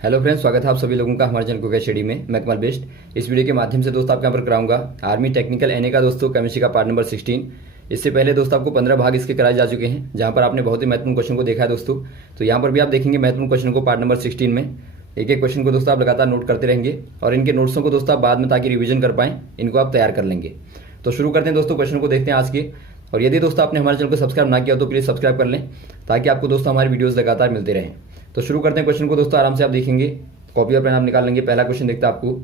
Hello friends, स्वागत है आप सभी लोगों का हमारे चैनल कुक स्टडी में। मैं कमल बेस्ट। इस वीडियो के माध्यम से दोस्तों आपके यहाँ पर कराऊंगा आर्मी टेक्निकल एनए का दोस्तों केमिस्ट्री का पार्ट नंबर 16। इससे पहले दोस्तों आपको 15 भाग इसके कराए जा चुके हैं, जहाँ पर आपने बहुत ही महत्वपूर्ण क्वेश्चन को देखा है दोस्तों। तो यहाँ पर भी आप देखेंगे महत्वपूर्ण क्वेश्चन को पार्ट नंबर 16 में। एक एक क्वेश्चन को दोस्तों आप लगातार नोट करते रहेंगे और इनके नोट्सों को दोस्तों आप बाद में ताकि रिविजन कर पाएं, इनको आप तैयार कर लेंगे। तो शुरू करते हैं दोस्तों, क्वेश्चन को देखते हैं आज के। और यदि दोस्तों आपने हमारे चैनल को सब्सक्राइब ना किया तो प्लीज़ सब्सक्राइब कर लें, ताकि आपको दोस्तों हमारी वीडियोस लगातार मिलते रहें। तो शुरू करते हैं क्वेश्चन को दोस्तों, आराम से आप देखेंगे, कॉपी और पेन आप निकाल लेंगे। पहला क्वेश्चन देखते हैं आपको,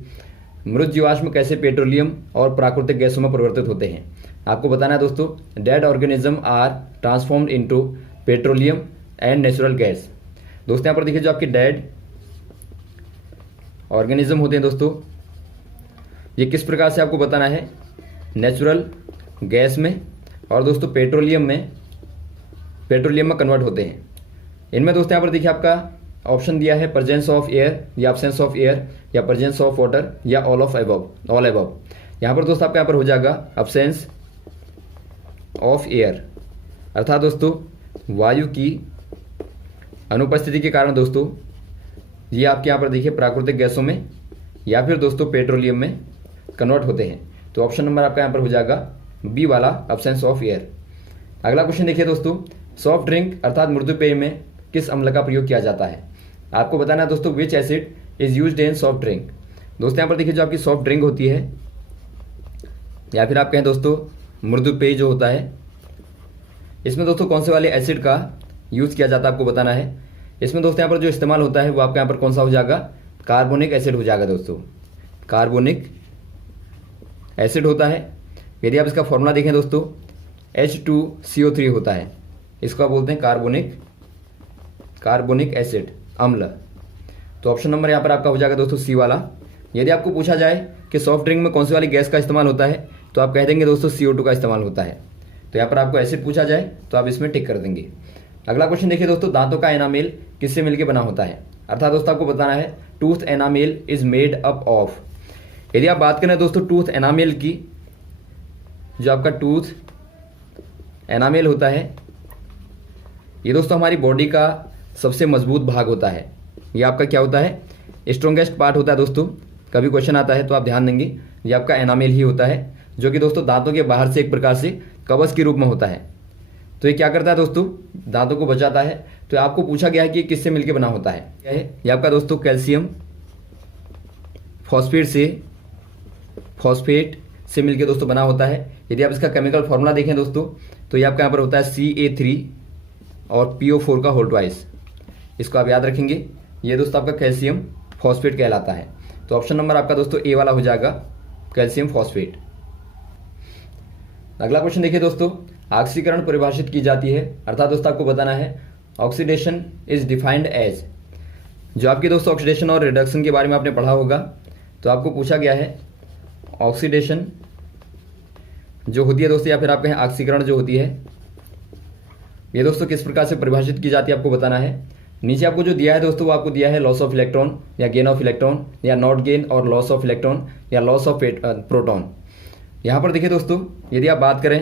मृत जीवाश्म कैसे पेट्रोलियम और प्राकृतिक गैसों में परिवर्तित होते हैं। आपको बताना है दोस्तों, dead organism are transformed into petroleum and natural gas. दोस्तों यहाँ पर देखिए, जो आपके डेड ऑर्गेनिज्म होते हैं दोस्तों, ये किस प्रकार से आपको बताना है, नेचुरल गैस में और दोस्तों पेट्रोलियम में कन्वर्ट होते हैं। इनमें दोस्तों यहाँ पर देखिए आपका ऑप्शन दिया है प्रेजेंस ऑफ एयर या एब्सेंस ऑफ एयर या प्रेजेंस ऑफ वाटर या ऑल अबव। यहाँ पर दोस्तों आपका यहाँ पर हो जाएगा एब्सेंस ऑफ एयर, अर्थात दोस्तों वायु की अनुपस्थिति के कारण दोस्तों ये आपके यहाँ पर देखिए प्राकृतिक गैसों में या फिर दोस्तों पेट्रोलियम में कन्वर्ट होते हैं। तो ऑप्शन नंबर आपका यहाँ पर हो जाएगा बी वाला, एब्सेंस ऑफ एयर। अगला क्वेश्चन देखिए दोस्तों, सॉफ्ट ड्रिंक अर्थात मृदु पेय में किस अम्ल का प्रयोग किया जाता है। आपको बताना है दोस्तों, विच acid is used in soft drink. दोस्तों यहाँ पर देखिए, जो आपकी सॉफ्ट ड्रिंक होती है या फिर आप कहें दोस्तों मृदु पेय जो होता है, इसमें दोस्तों कौन से वाले एसिड का यूज किया जाता है आपको बताना है। इसमें दोस्तों यहाँ पर जो इस्तेमाल होता है वो आपका यहाँ पर कौन सा हो जाएगा, कार्बोनिक एसिड हो जाएगा दोस्तों। कार्बोनिक एसिड होता है। यदि आप इसका फॉर्मूला देखें दोस्तों, H2CO3 होता है, इसको आप बोलते हैं कार्बोनिक एसिड अम्ल। तो ऑप्शन नंबर यहाँ पर आपका हो जाएगा दोस्तों सी वाला। यदि आपको पूछा जाए कि सॉफ्ट ड्रिंक में कौन सी वाली गैस का इस्तेमाल होता है, तो आप कह देंगे दोस्तों CO2 का इस्तेमाल होता है। तो यहाँ पर आपको एसिड पूछा जाए तो आप इसमें टिक कर देंगे। अगला क्वेश्चन देखिए दोस्तों, दांतों का एनामेल किससे मिलकर बना होता है। अर्थात दोस्तों आपको बताना है tooth enamel is made up of. यदि आप बात करें दोस्तों टूथ एनामेल की, जो आपका टूथ एनामेल होता है, ये दोस्तों हमारी बॉडी का सबसे मजबूत भाग होता है। ये आपका क्या होता है, स्ट्रॉन्गेस्ट पार्ट होता है दोस्तों। कभी क्वेश्चन आता है तो आप ध्यान देंगे, ये आपका एनामेल ही होता है, जो कि दोस्तों दांतों के बाहर से एक प्रकार से कवच के रूप में होता है। तो ये क्या करता है दोस्तों, दांतों को बचाता है। तो आपको पूछा गया है कि किससे मिलकर बना होता है। क्या है ये आपका दोस्तों, कैल्शियम फॉस्फेट से मिलकर दोस्तों बना होता है। यदि आप इसका केमिकल फॉर्मूला देखें दोस्तों, तो ये आपका यहाँ पर होता है CA3 और PO4 का होल ट्वाइस। इसको आप याद रखेंगे, ये दोस्तों आपका कैल्शियम फॉस्फेट कहलाता है। तो ऑप्शन नंबर आपका दोस्तों ए वाला हो जाएगा, कैल्शियम फॉस्फेट। अगला क्वेश्चन देखिए दोस्तों, ऑक्सीकरण परिभाषित की जाती है, अर्थात दोस्तों आपको बताना है ऑक्सीडेशन इज डिफाइंड एज। जो आपके दोस्तों ऑक्सीडेशन और रिडक्शन के बारे में आपने पढ़ा होगा, तो आपको पूछा गया है ऑक्सीडेशन जो होती है दोस्तों, या फिर आप कहें ऑक्सीकरण जो होती है, ये दोस्तों किस प्रकार से परिभाषित की जाती है आपको बताना है। नीचे आपको जो दिया है दोस्तों, वो आपको दिया है लॉस ऑफ इलेक्ट्रॉन या गेन ऑफ इलेक्ट्रॉन या नॉट गेन और लॉस ऑफ इलेक्ट्रॉन या लॉस ऑफ प्रोटॉन। यहाँ पर देखिए दोस्तों, यदि आप बात करें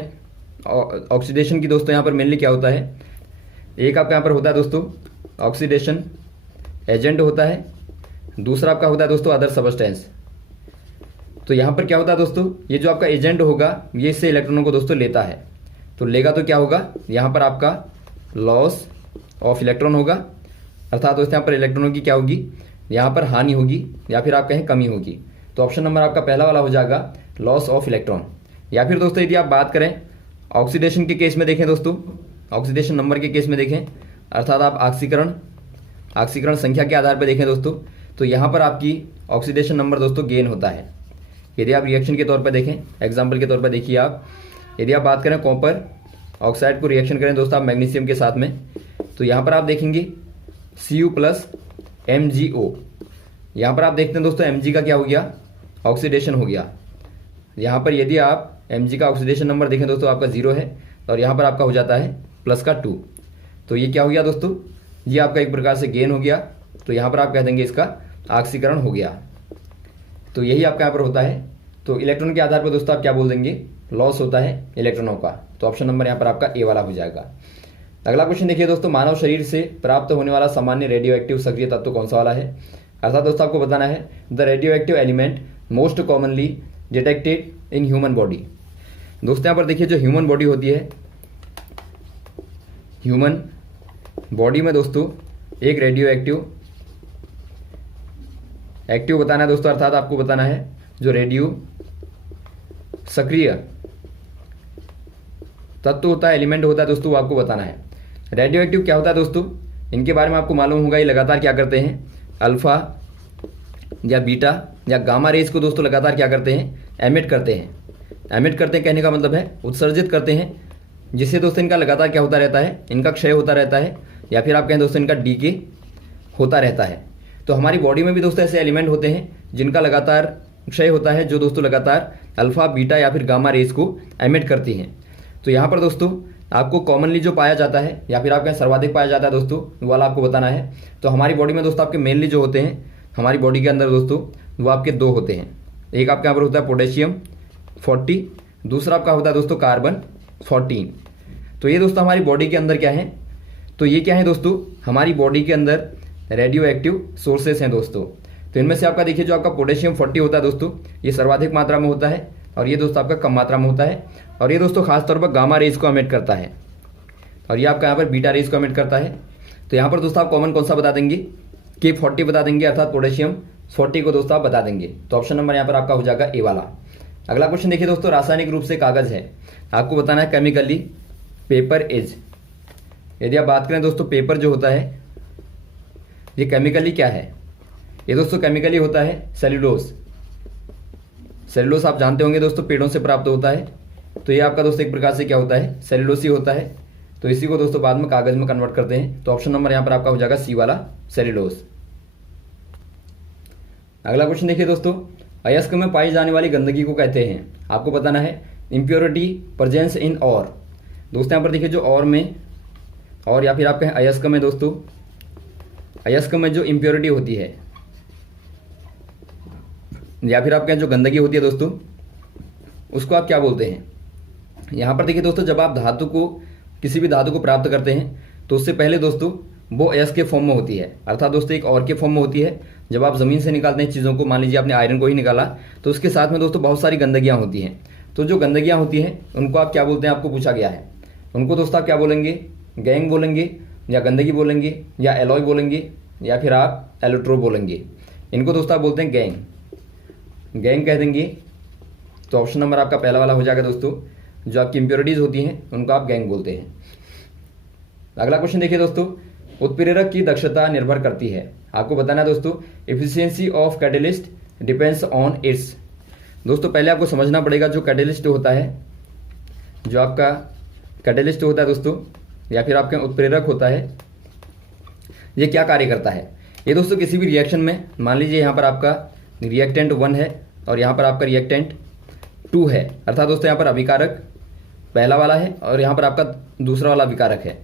ऑक्सीडेशन की दोस्तों, यहाँ पर मेनली क्या होता है, एक आपका यहाँ पर होता है दोस्तों ऑक्सीडेशन एजेंट होता है, दूसरा आपका होता है दोस्तों अदर सबस्टेंस। तो यहाँ पर क्या होता है दोस्तों, ये जो आपका एजेंट होगा ये इससे इलेक्ट्रॉनों को दोस्तों लेता है, तो लेगा तो क्या होगा, यहाँ पर आपका लॉस ऑफ इलेक्ट्रॉन होगा, अर्थात दोस्तों यहाँ पर इलेक्ट्रॉनों की क्या होगी, यहाँ पर हानि होगी या फिर आप कहें कमी होगी। तो ऑप्शन नंबर आपका पहला वाला हो जाएगा लॉस ऑफ इलेक्ट्रॉन। या फिर दोस्तों यदि आप बात करें ऑक्सीडेशन के केस में देखें दोस्तों, ऑक्सीडेशन नंबर के केस में देखें, अर्थात आप ऑक्सीकरण संख्या के आधार पर देखें दोस्तों, तो यहाँ पर आपकी ऑक्सीडेशन नंबर दोस्तों गेन होता है। यदि आप रिएक्शन के तौर पर देखें, एग्जाम्पल के तौर पर देखिए आप, यदि आप बात करें कॉपर ऑक्साइड को रिएक्शन करें दोस्तों आप मैग्नीशियम के साथ में, तो यहाँ पर आप देखेंगे Cu प्लस MgO। यहाँ पर आप देखते हैं दोस्तों Mg का क्या हो गया, ऑक्सीडेशन हो गया। यहाँ पर यदि आप Mg का ऑक्सीडेशन नंबर देखें दोस्तों, आपका 0 है और यहाँ पर आपका हो जाता है प्लस का 2। तो ये क्या हो गया दोस्तों, ये आपका एक प्रकार से गेन हो गया। तो यहाँ पर आप कह देंगे इसका ऑक्सीकरण हो गया। तो यही आपका यहाँ पर होता है। तो इलेक्ट्रॉन के आधार पर दोस्तों आप क्या बोल देंगे, लॉस होता है इलेक्ट्रॉनों का। तो ऑप्शन नंबर यहाँ पर आपका ए वाला हो जाएगा। अगला क्वेश्चन देखिए दोस्तों, मानव शरीर से प्राप्त होने वाला सामान्य रेडियो एक्टिव सक्रिय तत्व कौन सा वाला है। अर्थात दोस्तों आपको बताना है the radio active element most commonly detected in human body. दोस्तों यहाँ पर देखिए जो ह्यूमन बॉडी होती है, ह्यूमन बॉडी में दोस्तों एक रेडियो एक्टिव बताना है दोस्तों, अर्थात आपको बताना है जो रेडियो सक्रिय तत्व होता है, एलिमेंट होता है दोस्तों, वो आपको बताना है। रेडियो एक्टिव क्या होता है दोस्तों, इनके बारे में आपको मालूम होगा। ये लगातार क्या करते हैं, अल्फा या बीटा या गामा रेज को दोस्तों लगातार क्या करते हैं, एमिट करते हैं। एमिट करते हैं कहने का मतलब है उत्सर्जित करते हैं, जिससे दोस्तों इनका लगातार क्या होता रहता है, इनका क्षय होता रहता है, या फिर आप कहें दोस्तों इनका डीके होता रहता है। तो हमारी बॉडी में भी दोस्तों ऐसे एलिमेंट होते हैं जिनका लगातार क्षय होता है, जो दोस्तों लगातार अल्फा बीटा या फिर गामा रेज को एमिट करती हैं। तो यहाँ पर दोस्तों आपको कॉमनली जो पाया जाता है या फिर आपके सर्वाधिक पाया जाता है दोस्तों, वो वाला आपको बताना है। तो हमारी बॉडी में दोस्तों आपके मेनली जो होते हैं हमारी बॉडी के अंदर दोस्तों, वो आपके दो होते हैं। एक आपके यहाँ पर होता है पोटेशियम 40, दूसरा आपका होता है दोस्तों कार्बन 14। तो ये दोस्तों हमारी बॉडी के अंदर क्या है, तो ये क्या है दोस्तों, हमारी बॉडी के अंदर रेडियो एक्टिव सोर्सेस हैं दोस्तों। तो इनमें से आपका देखिए जो आपका पोटेशियम 40 होता है दोस्तों, ये सर्वाधिक मात्रा में होता है, और ये दोस्तों आपका कम मात्रा में होता है। और ये दोस्तों खासतौर पर गामा रेज को एमिट करता है, और ये आपका यहाँ पर बीटा रेज को एमिट करता है। तो यहाँ पर दोस्तों आप कॉमन कौन सा बता देंगे, कि 40 बता देंगे, अर्थात पोटेशियम 40 को दोस्तों आप बता देंगे। तो ऑप्शन नंबर यहाँ पर आपका हो जाएगा ए वाला। अगला क्वेश्चन देखिए दोस्तों, रासायनिक रूप से कागज है, आपको बताना है केमिकली पेपर इज। यदि आप बात करें दोस्तों पेपर जो होता है ये केमिकली क्या है, ये दोस्तों केमिकली होता है सेल्यूलोज। सेल्यूलोज आप जानते होंगे दोस्तों पेड़ों से प्राप्त होता है। तो ये आपका दोस्तों एक प्रकार से क्या होता है, सेल्यूलोज ही होता है। तो इसी को दोस्तों बाद में कागज में कन्वर्ट करते हैं। तो ऑप्शन नंबर यहाँ पर आपका हो जाएगा सी वाला, सेल्यूलोज। अगला क्वेश्चन देखिए दोस्तों, अयस्क में पाई जाने वाली गंदगी को कहते हैं, आपको बताना है इम्प्योरिटी प्रेजेंस इन और। दोस्तों यहाँ पर देखिए जो और में, और या फिर आप कहें अयस्क में दोस्तों, अयस्क में जो इम्प्योरिटी होती है या फिर आप कहें जो गंदगी होती है दोस्तों, उसको आप क्या बोलते हैं। यहाँ पर देखिए दोस्तों जब आप धातु को, किसी भी धातु को प्राप्त करते हैं तो उससे पहले दोस्तों वो अयस्क के फॉर्म में होती है, अर्थात दोस्तों एक और के फॉर्म में होती है। जब आप ज़मीन से निकालते हैं चीज़ों को, मान लीजिए आपने आयरन को ही निकाला, तो उसके साथ में दोस्तों बहुत सारी गंदगियाँ होती हैं। तो जो गंदगियाँ होती हैं उनको आप क्या बोलते हैं, आपको पूछा गया है। उनको दोस्तों आप क्या बोलेंगे, गैंग बोलेंगे, या गंदगी बोलेंगे, या एलॉय बोलेंगे, या फिर आप एलोट्रोप बोलेंगे। इनको दोस्तों आप बोलते हैं गैंग, गैंग कह देंगे। तो ऑप्शन नंबर आपका पहला वाला हो जाएगा दोस्तों, जो आपकी इंप्योरिटीज होती हैं उनको आप गैंग बोलते हैं। अगला क्वेश्चन देखिए दोस्तों, उत्प्रेरक की दक्षता निर्भर करती है, आपको बताना है दोस्तों efficiency of catalyst depends on it's. दोस्तों पहले आपको समझना पड़ेगा जो कैटलिस्ट होता है, जो आपका कैटलिस्ट होता है दोस्तों, या फिर आपका उत्प्रेरक होता है, ये क्या कार्य करता है। ये दोस्तों किसी भी रिएक्शन में, मान लीजिए यहाँ पर आपका रिएक्टेंट 1 है और यहाँ पर आपका रिएक्टेंट 2 है, अर्थात दोस्तों यहाँ पर अभिकारक पहला वाला है और यहाँ पर आपका दूसरा वाला अभिकारक है।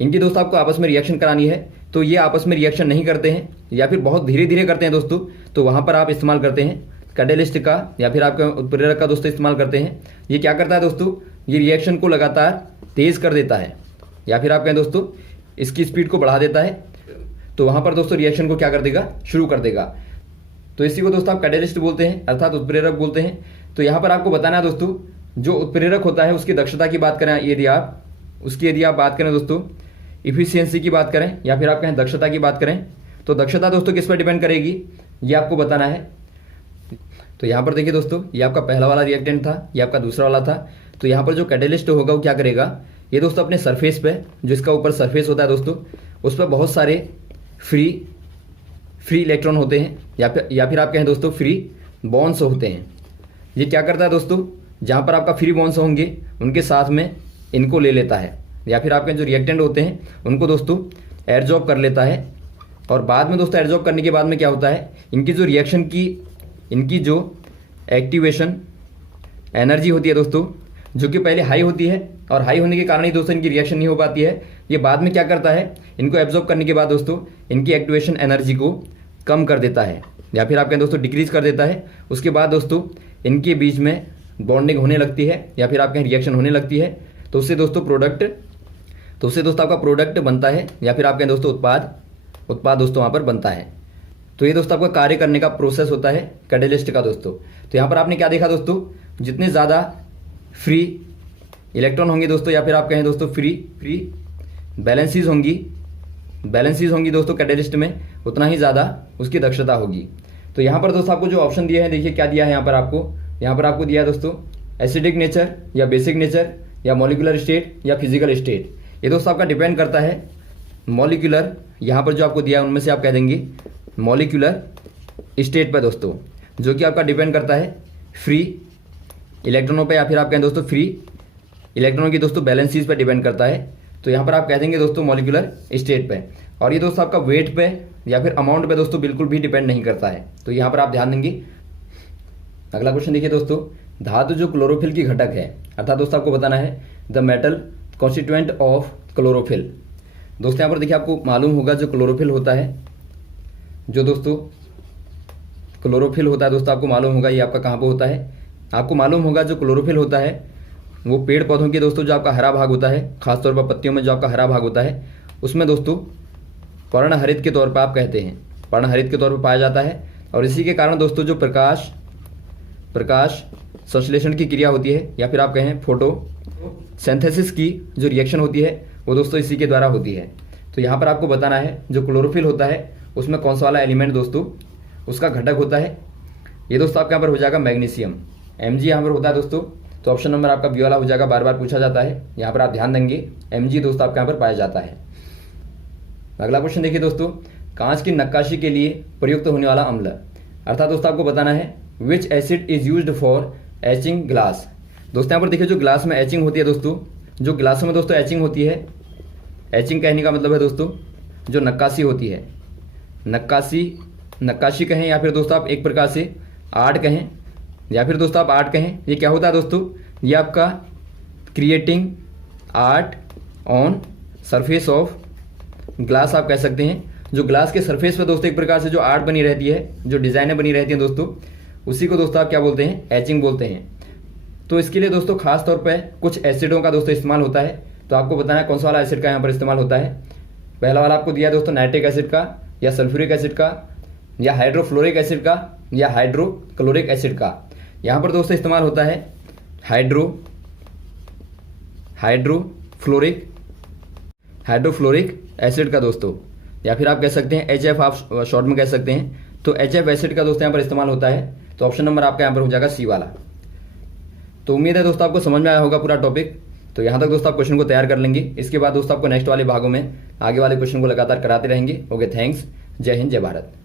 इनकी दोस्तों आपको आपस में रिएक्शन करानी है, तो ये आपस में रिएक्शन नहीं करते हैं या फिर बहुत धीरे धीरे करते हैं दोस्तों, तो वहाँ पर आप इस्तेमाल करते हैं कैटलिस्ट का या फिर आपका उत्प्रेरक का दोस्तों इस्तेमाल करते हैं। ये क्या करता है दोस्तों, ये रिएक्शन को लगातार तेज कर देता है, या फिर आप कहें दोस्तों इसकी स्पीड को बढ़ा देता है। तो वहाँ पर दोस्तों रिएक्शन को क्या कर देगा, शुरू कर देगा। तो इसी को दोस्तों आप कैटलिस्ट बोलते हैं, अर्थात उत्प्रेरक बोलते हैं। तो यहाँ पर आपको बताना है दोस्तों, जो उत्प्रेरक होता है उसकी दक्षता की बात करें, यदि आप बात करें दोस्तों इफिशियंसी की बात करें या फिर आप कहें दक्षता की बात करें, तो दक्षता दोस्तों किस पर डिपेंड करेगी, ये आपको बताना है। तो यहाँ पर देखिए दोस्तों, ये आपका पहला वाला रिएक्टेंट था, ये आपका दूसरा वाला था। तो यहाँ पर जो कैटलिस्ट होगा वो क्या करेगा, ये दोस्तों अपने सरफेस पे, जो इसका ऊपर सरफेस होता है दोस्तों, उस पर बहुत सारे फ्री इलेक्ट्रॉन होते हैं, या फिर आप कहें दोस्तों फ्री बॉन्ड्स होते हैं। ये क्या करता है दोस्तों, जहाँ पर आपका फ्री बॉन्ड्स होंगे उनके साथ में इनको ले लेता है, या फिर आपके जो रिएक्टेंट होते हैं उनको दोस्तों एडजॉर्ब कर लेता है। और बाद में दोस्तों एडजॉर्ब करने के बाद में क्या होता है, इनकी जो रिएक्शन की, इनकी जो एक्टिवेशन एनर्जी होती है दोस्तों, जो कि पहले हाई होती है, और हाई होने के कारण ही दोस्तों इनकी रिएक्शन नहीं हो पाती है। ये बाद में क्या करता है, इनको एब्जॉर्ब करने के बाद दोस्तों इनकी एक्टिवेशन एनर्जी को कम कर देता है, या फिर आप कहें दोस्तों डिक्रीज कर देता है। उसके बाद दोस्तों इनके बीच में बॉन्डिंग होने लगती है, या फिर आप कहें रिएक्शन होने लगती है। तो उससे दोस्तों आपका प्रोडक्ट बनता है, या फिर आप कहें दोस्तों उत्पाद दोस्तों वहाँ पर बनता है। तो ये दोस्तों आपका कार्य करने का प्रोसेस होता है कैटेलिस्ट का दोस्तों। तो यहाँ पर आपने क्या देखा दोस्तों, जितने ज़्यादा फ्री इलेक्ट्रॉन होंगे दोस्तों, या फिर आप कहें दोस्तों फ्री बैलेंसीज होंगी दोस्तों कैटेलिस्ट में, उतना ही ज़्यादा उसकी दक्षता होगी। तो यहाँ पर दोस्तों आपको जो ऑप्शन दिया है, देखिए क्या दिया है यहाँ पर आपको दिया है दोस्तों एसिडिक नेचर या बेसिक नेचर या मॉलिक्यूलर स्टेट या फिजिकल स्टेट। ये दोस्तों आपका डिपेंड करता है मॉलिक्यूलर, यहाँ पर जो आपको दिया है उनमें से आप कह देंगे मॉलिक्यूलर स्टेट पर दोस्तों, जो कि आपका डिपेंड करता है फ्री इलेक्ट्रॉनों पे, या फिर आप कहें दोस्तों फ्री इलेक्ट्रॉनों की दोस्तों बैलेंसीज पे डिपेंड करता है। तो यहाँ पर आप कह देंगे दोस्तों मॉलिक्यूलर स्टेट पे। और ये दोस्तों आपका वेट पे या फिर अमाउंट पे दोस्तों बिल्कुल भी डिपेंड नहीं करता है। तो यहाँ पर आप ध्यान देंगे। अगला क्वेश्चन देखिए दोस्तों, धातु जो क्लोरोफिल की घटक है, अर्थात दोस्तों आपको बताना है the metal constituent of chlorophyll. दोस्तों यहाँ पर देखिए आपको मालूम होगा जो क्लोरोफिल होता है, जो दोस्तों क्लोरोफिल होता है दोस्तों आपको मालूम होगा ये आपका कहाँ पर होता है। आपको मालूम होगा जो क्लोरोफिल होता है वो पेड़ पौधों के दोस्तों जो आपका हरा भाग होता है, खासतौर पर पत्तियों में जो आपका हरा भाग होता है, उसमें दोस्तों पर्णहरित के तौर पर आप कहते हैं, पर्णहरित के तौर पर पाया जाता है। और इसी के कारण दोस्तों जो प्रकाश संश्लेषण की क्रिया होती है, या फिर आप कहें फोटो सिंथेसिस की जो रिएक्शन होती है, वो दोस्तों इसी के द्वारा होती है। तो यहाँ पर आपको बताना है जो क्लोरोफिल होता है उसमें कौन सा वाला एलिमेंट दोस्तों उसका घटक होता है। ये दोस्तों आपके यहाँ पर हो जाएगा मैग्नीशियम, Mg यहाँ पर होता है दोस्तों। तो ऑप्शन नंबर आपका बी वाला हो जाएगा, बार बार पूछा जाता है, यहाँ पर आप ध्यान देंगे Mg दोस्तों आपके यहाँ पर पाया जाता है। अगला क्वेश्चन देखिए दोस्तों, कांच की नक्काशी के लिए प्रयुक्त होने वाला अम्ल, अर्थात दोस्तों आपको बताना है विच acid is used for etching glass. दोस्तों यहाँ पर देखिए जो ग्लास में एचिंग होती है दोस्तों, जो ग्लासों में दोस्तों एचिंग होती है, एचिंग कहने का मतलब है दोस्तों जो नक्काशी होती है, नक्काशी कहें या फिर दोस्तों आप एक प्रकार से आर्ट कहें, या फिर दोस्तों आप आर्ट कहें। ये क्या होता है दोस्तों, ये आपका creating art on surface of glass आप कह सकते हैं। जो ग्लास के सरफेस पर दोस्तों एक प्रकार से जो आर्ट बनी रहती है, जो डिजाइनें बनी रहती हैं दोस्तों, उसी को दोस्तों आप क्या बोलते हैं, एचिंग बोलते हैं। तो इसके लिए दोस्तों खास तौर पर कुछ एसिडों का दोस्तों इस्तेमाल होता है। तो आपको बताना है कौन सा वाला एसिड का यहाँ पर इस्तेमाल होता है। पहला वाला आपको दिया है दोस्तों नाइट्रिक एसिड का, या सल्फ्यूरिक एसिड का, या हाइड्रोफ्लोरिक एसिड का, या हाइड्रोक्लोरिक एसिड का। यहाँ पर दोस्तों इस्तेमाल होता है हाइड्रोफ्लोरिक एसिड का दोस्तों, या फिर आप कह सकते हैं HF, आप शॉर्ट में कह सकते हैं। तो HF एसिड का दोस्तों यहाँ पर इस्तेमाल होता है। तो ऑप्शन नंबर आपका यहाँ पर हो जाएगा सी वाला। तो उम्मीद है दोस्तों आपको समझ में आया होगा पूरा टॉपिक। तो यहाँ तक दोस्तों आप क्वेश्चन को तैयार कर लेंगे। इसके बाद दोस्तों आपको नेक्स्ट वाले भागों में आगे वाले क्वेश्चन को लगातार कराते रहेंगे। Okay, thanks. जय हिंद, जय भारत।